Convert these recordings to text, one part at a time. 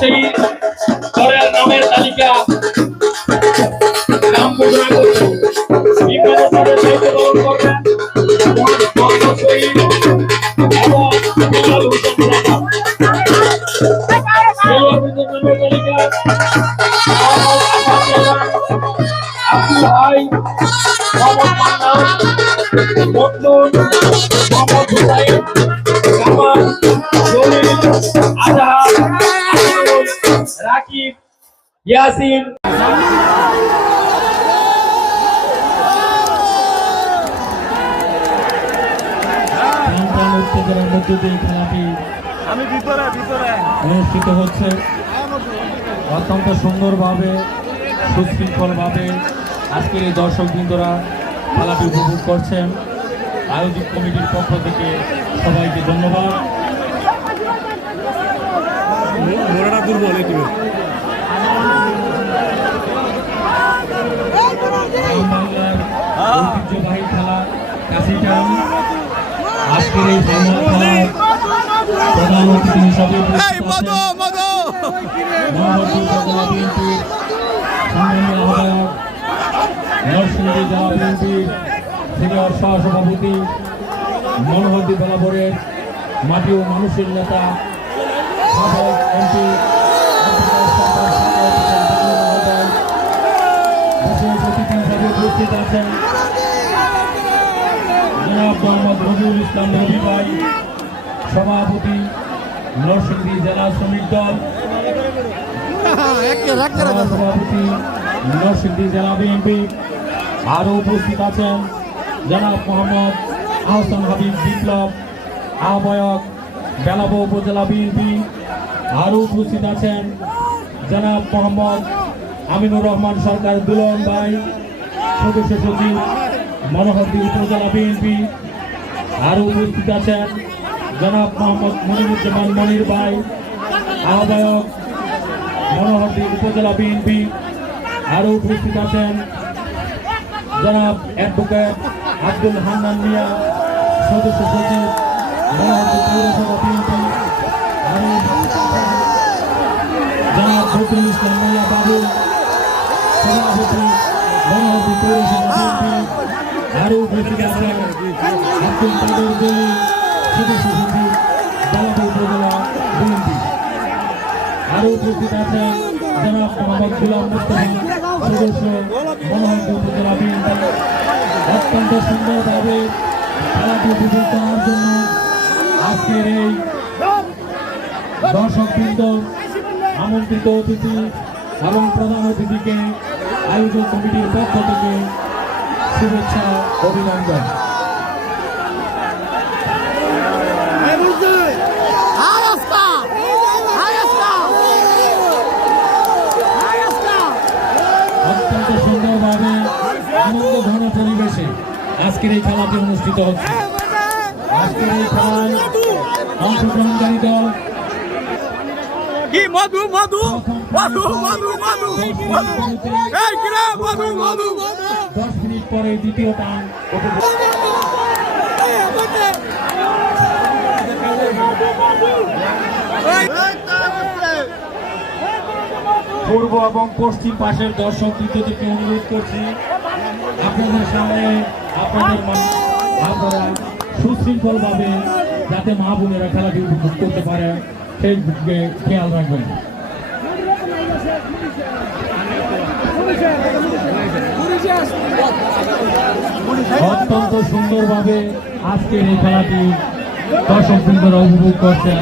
সেই দলের নামের তালিকা নাম ঘোষণা করছে। বিজ্ঞানের সাথে দায়িত্ব পালন করবেন মোহাম্মদ শহীদ এবং বিলাল হোসেন রানা। খেলোয়াড়বৃন্দের নামের তালিকা আব্দুল হাই, মোহাম্মদ মান্নান, মতলুন, মোহাম্মদ হুসাইন, কামাল, জলিল, আজহার, রাকিব, ইয়াসিন। উত্তেজনার মধ্য দিয়ে খেলাটি অনুষ্ঠিত হচ্ছে অত্যন্ত সুন্দরভাবে সুশৃঙ্খলভাবে। আজকের এই দর্শকবৃন্দরা খেলাটি উপভোগ করছেন। আয়োজক কমিটির পক্ষ থেকে সবাইকে ধন্যবাদ। বাংলার ঐতিহ্যবাহী খেলা কাশিটান আজকের এই খেলার প্রধান অতিথি হিসাবে নরসিংদী জেলা বিএনপির সিনিয়র সহসভাপতি মনোহরদী বরাবরের মাটি ও মানুষের নেতা সাবেক এমপি বিশেষ অতিথি হিসাবে উপস্থিত আছেন জনাব মোহাম্মদ রবিউল ইসলাম রবি ভাই, সভাপতি নরসিংদী জেলা শ্রমিক দল, সভাপতি নরসিংদী জেলা বিএনপি। আরও উপস্থিত আছেন জনাব মোহাম্মদ আহসান হাবিব বিপ্লব, আহ্বায়ক বেলাবো উপজেলা বিএনপি। আরও উপস্থিত আছেন জনাব মোহাম্মদ আমিনুর রহমান সরকার দুলন ভাই, সদস্য সচিব মনোহরদী উপজেলা বিএনপি। আরও উপস্থিত আছেন জনাব মোহাম্মদ মনিরুজ্জামান মনির ভাই, আহ্বায়ক মনোহরদী উপজেলা বিএনপি। আরও উপস্থিত আছেন জনাব অ্যাডভোকেট আব্দুল হান্নান মিয়া, সদস্য সচিব মনোহরদী পৌরসভা বিএনপি। আরও জনাব ফখরুল ইসলাম মোল্লা বাবু, সভাপতি মনোহরদী পৌরসভা বিএনপি। আরও উপস্থিত আছেন আব্দুল কাদের জলি, সদস্য সচিব বেলাবো উপজেলা বিএনপি। আরও উপস্থিত আছেন জনাব মোহাম্মদ গুলাম মুস্তফা, সদস্য মনোহরদী উপজেলা বিএনপি। অত্যন্ত সুন্দরভাবে খেলাটি উপভোগ করার জন্য আজকের এই দর্শকবৃন্দ, আমন্ত্রিত অতিথি এবং প্রধান অতিথিকে আয়োজক কমিটির পক্ষ থেকে শুভেচ্ছা অভিনন্দন। অত্যন্ত সুন্দরভাবে আনন্দ ঘন পরিবেশে আজকের এই খেলাটি অনুষ্ঠিত হচ্ছে। আজকের এই খেলায় অংশগ্রহণকারী দল মধু মধু মধু মধু মধু 10 মিনিট পরে দ্বিতীয় টান পূর্ব এবং পশ্চিম পাশের দর্শক বৃন্দদেরকে অনুরোধ করছি আপনাদের সামনে আপনারা সুশৃঙ্খলভাবে যাতে মা বোনেরা খেলাটি উপভোগ করতে পারে সেই দিকে খেয়াল রাখবেন। অত্যন্ত সুন্দরভাবে আজকের এই খেলাটি দর্শক বৃন্দরা উপভোগ করছেন।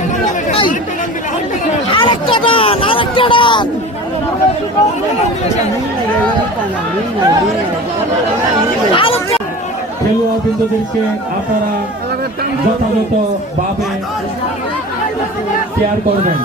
খেলোয়াড় বৃন্দদেরকে আপনারা যথাযথভাবে কেয়ার করবেন।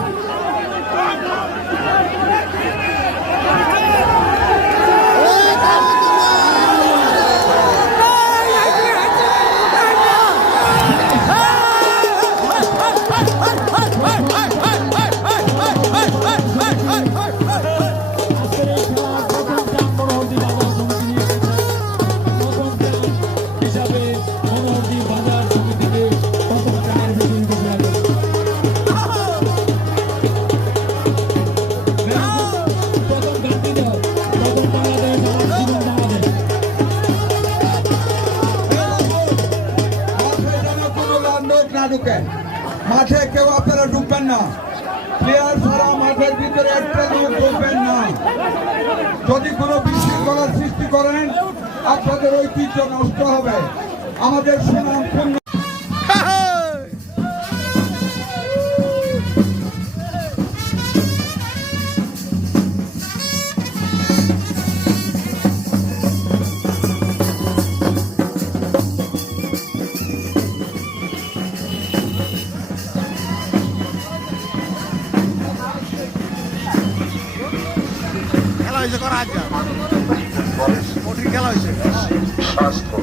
মাঠে কেউ আপনারা ঢুকবেন না, প্লেয়ার ছাড়া মাঠের ভিতরে একটা লোক ঢুকবেন না। যদি কোনো বিশৃঙ্খলার সৃষ্টি করেন আপনাদের ঐতিহ্য নষ্ট হবে, আমাদের সুনাম পূর্ণ। খেলা হয়েছে করা আজ কঠিন খেলা হয়েছে স্বাস্থ্য